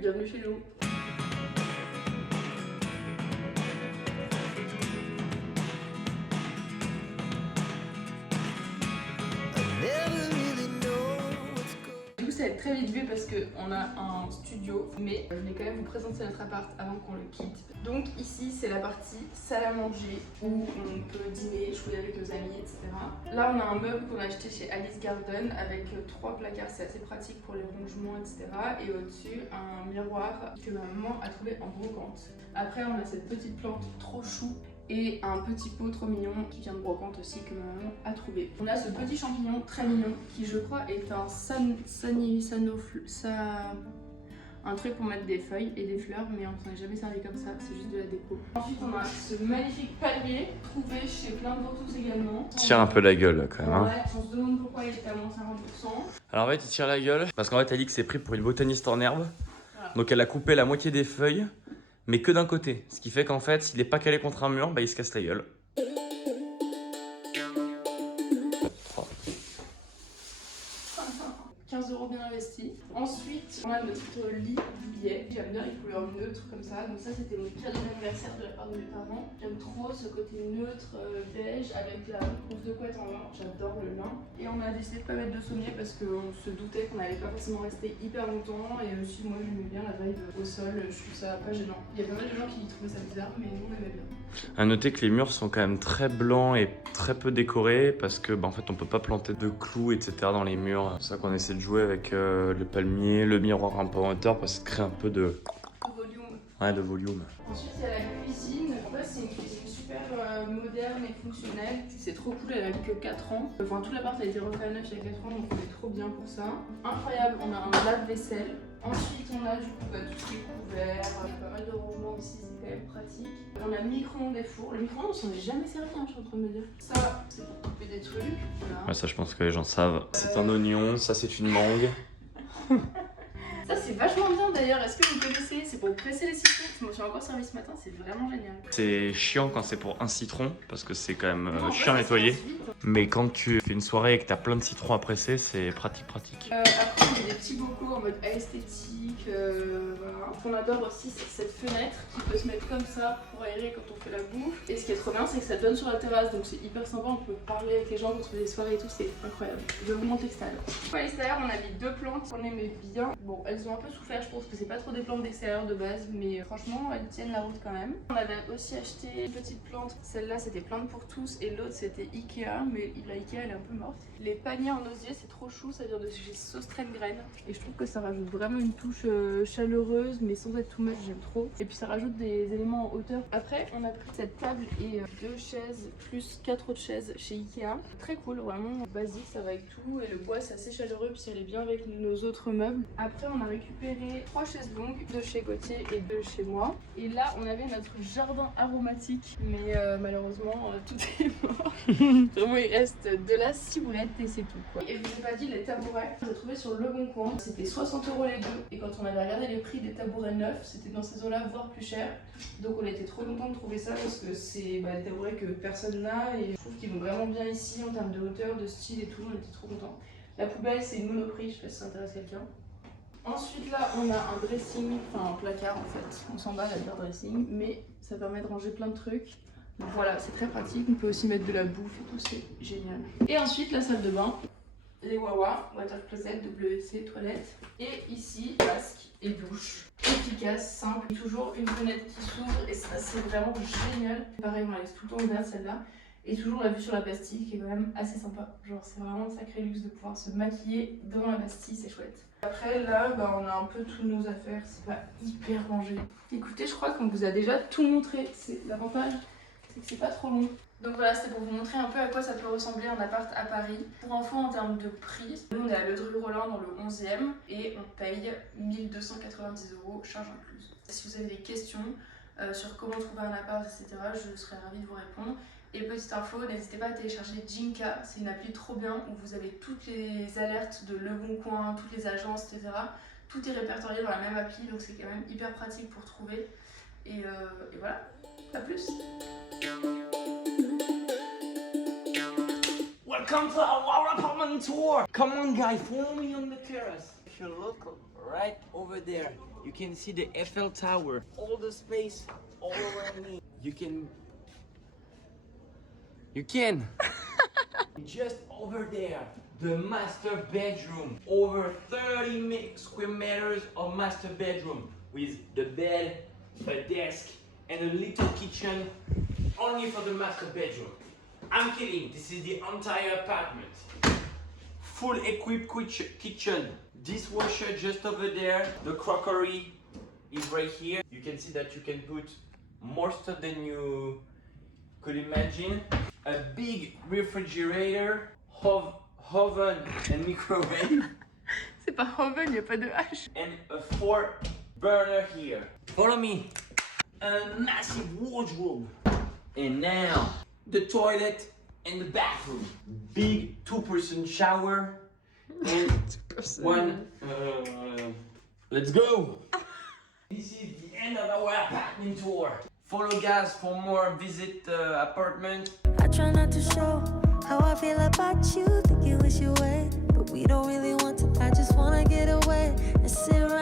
Bienvenue chez nous. Du coup ça va être très vite vu parce qu'on a un studio, mais je vais quand même vous présenter notre appart avant qu'on le quitte. Donc ici c'est la partie salle à manger où on peut dîner, jouer avec nos amis, etc. Là on a un meuble qu'on a acheté chez Alice Garden avec 3 placards, c'est assez pratique pour les rangements, etc. Et au-dessus un miroir que ma maman a trouvé en brocante. Après on a cette petite plante trop chou et un petit pot trop mignon qui vient de brocante aussi que ma maman a trouvé. On a ce petit champignon très mignon qui je crois est un un truc pour mettre des feuilles et des fleurs, mais on s'en est jamais servi comme ça, c'est juste de la déco. Ensuite on a ce magnifique palmier trouvé chez plein de ventouses également. Tire un peu la gueule quand même. Ouais, on se demande pourquoi il est à moins 50%. Alors en fait il tire la gueule parce qu'en fait elle dit que c'est pris pour une botaniste en herbe. Voilà. Donc elle a coupé la moitié des feuilles, mais que d'un côté. Ce qui fait qu'en fait s'il est pas calé contre un mur, bah il se casse la gueule. 15 € bien investis. Ensuite, on a notre lit billet. J'aime bien les couleurs neutres comme ça. Donc ça, c'était mon cadeau d'anniversaire de la part de mes parents. J'aime trop ce côté neutre beige avec la housse de couette en lin. J'adore le lin. Et on a décidé de pas mettre de sommier parce qu'on se doutait qu'on n'allait pas forcément rester hyper longtemps. Et aussi, moi, j'aimais bien la vibe au sol. Je trouve ça pas gênant. Il y a pas mal de gens qui trouvaient ça bizarre, mais nous, on aimait bien. À noter que les murs sont quand même très blancs et très peu décorés parce que en fait on peut pas planter de clous etc dans les murs. C'est ça qu'on essaie de jouer avec le palmier, le miroir un peu en hauteur parce que ça crée un peu de volume. Ouais, de volume. Ensuite il y a la cuisine. En fait c'est une cuisine super moderne et fonctionnelle. C'est trop cool, elle a que 4 ans. Enfin tout l'appart a été refait à neuf il y a 4 ans donc on est trop bien pour ça. Incroyable, on a un lave-vaisselle. Ensuite on a du coup tout ce qui est couvert, pas mal de rangements ici, c'est quand même pratique. On a micro-ondes et four. Le micro-ondes on s'en est jamais servi, je suis en train de me dire. Ça c'est pour couper des trucs. Voilà. Ouais, ça je pense que les gens savent. C'est un oignon, ça c'est une mangue. Ça c'est vachement bien d'ailleurs, est-ce que vous connaissez? C'est pour presser les citrons, je m'en suis encore servi ce matin, c'est vraiment génial. C'est chiant quand c'est pour un citron parce que c'est quand même chiant à nettoyer. Mais quand tu fais une soirée et que t'as plein de citrons à presser, c'est pratique. Après on a des petits bocaux en mode esthétique, voilà. Ce qu'on adore aussi c'est cette fenêtre qui peut se mettre comme ça pour aérer quand on fait la bouffe. Et ce qui est trop bien c'est que ça donne sur la terrasse donc c'est hyper sympa, on peut parler avec les gens quand on fait des soirées et tout, c'est incroyable. Je vous montre l'extérieur. À l'extérieur on a mis 2 plantes qu'on aimait bien. Bon elles ont un peu souffert je trouve que c'est pas trop des plantes d'extérieur de base mais franchement elles tiennent la route quand même. On avait aussi acheté une petite plante, celle-là c'était plante pour tous et l'autre c'était Ikea mais la Ikea elle est un peu morte. Les paniers en osier c'est trop chou, ça vient de chez Saustraine Graine et je trouve que ça rajoute vraiment une touche chaleureuse mais sans être too much, j'aime trop. Et puis ça rajoute des éléments en hauteur. Après on a pris cette table et 2 chaises plus 4 autres chaises chez Ikea. Très cool, vraiment basique, ça va avec tout et le bois c'est assez chaleureux puis ça allait bien avec nos autres meubles. Après on a récupéré 3 chaises longues de chez Gauthier et de chez moi. Et là on avait notre jardin aromatique mais malheureusement tout est mort. Vraiment il reste de la ciboulette et c'est tout quoi. Et je vous ai pas dit les tabourets, j'ai trouvé sur Le Bon Coin, c'était 60 € les deux. Et quand on avait regardé les prix des tabourets neufs, c'était dans ces eaux-là, voire plus cher. Donc on était trop contents de trouver ça parce que c'est des tabourets que personne n'a et je trouve qu'ils vont vraiment bien ici en termes de hauteur, de style et tout, on était trop contents. La poubelle c'est une Monoprix, je sais pas si ça intéresse quelqu'un. Ensuite là on a un dressing, enfin un placard en fait, on s'en bat à dire dressing, mais ça permet de ranger plein de trucs. Donc voilà, c'est très pratique, on peut aussi mettre de la bouffe et tout, c'est génial. Et ensuite la salle de bain, les Wawa, water closet, WC, toilette. Et ici, vasque et douche. Efficace, simple, toujours une fenêtre qui s'ouvre et ça c'est vraiment génial. Pareil, on la laisse tout le temps ouverte celle-là. Et toujours la vue sur la Bastille qui est quand même assez sympa. Genre c'est vraiment un sacré luxe de pouvoir se maquiller devant la Bastille, c'est chouette. Après là, on a un peu toutes nos affaires, c'est pas hyper rangé. Écoutez, je crois qu'on vous a déjà tout montré. C'est l'avantage, c'est que c'est pas trop long. Donc voilà, c'était pour vous montrer un peu à quoi ça peut ressembler un appart à Paris. Pour info en termes de prix, nous on est à Le Dru-Rollin dans le 11e et on paye 1290 € charge incluse. Si vous avez des questions sur comment trouver un appart, etc., je serais ravie de vous répondre. Et petite info, n'hésitez pas à télécharger Jinka, c'est une appli trop bien où vous avez toutes les alertes de Le Bon Coin, toutes les agences, etc. Tout est répertorié dans la même appli, donc c'est quand même hyper pratique pour trouver. Et voilà, à plus. Welcome to our apartment tour. Come on, guys, follow me on the terrace. if you look right over there, you can see the Eiffel Tower. All the space all around me. You can just over there, the master bedroom. Over 30 square meters of master bedroom with the bed, a desk, and a little kitchen only for the master bedroom. I'm kidding, this is the entire apartment. Full equipped kitchen, dishwasher just over there, the crockery is right here. You can see that you can put more stuff than you could imagine. A big refrigerator, oven and microwave. C'est pas oven, il n'y a pas de H. And a 4 burner here. Follow me. A massive wardrobe. And now, the toilet and the bathroom. Big 2-person shower. And one. Let's go! This is the end of our apartment tour. Follow guys for more visit apartment. I try not to show how I feel about you. Think you wish you would, but we don't really want to. I just wanna get away and sit right